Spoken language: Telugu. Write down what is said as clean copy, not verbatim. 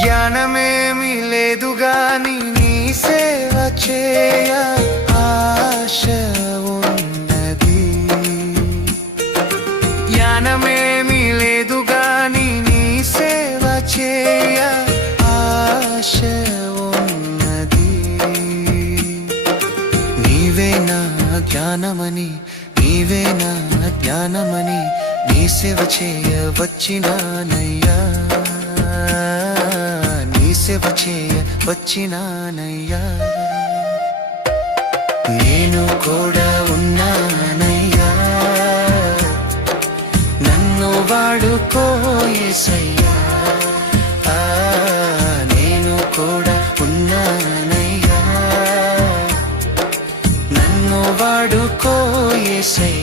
జ్ఞానమేమి లేదు గాని నీ సేవ చేయ ఆశ ఉన్నది. జ్ఞానమేమి లేదు గాని నీ సేవ చేయ ఆశ ఉన్నది. నీవే నా జ్ఞానమని, నీవే నా జ్ఞానమని నీ సేవ చేయ వచ్చినానయ్యా, నీ సేవ చేయ వచ్చినానయ్యా. నేను కూడా ఉన్నానయ్యా, నన్ను వాడుకో యేసయ్యా. నేను కూడా ఉన్నానయ్యా, నన్ను వాడుకో యేసయ్యా.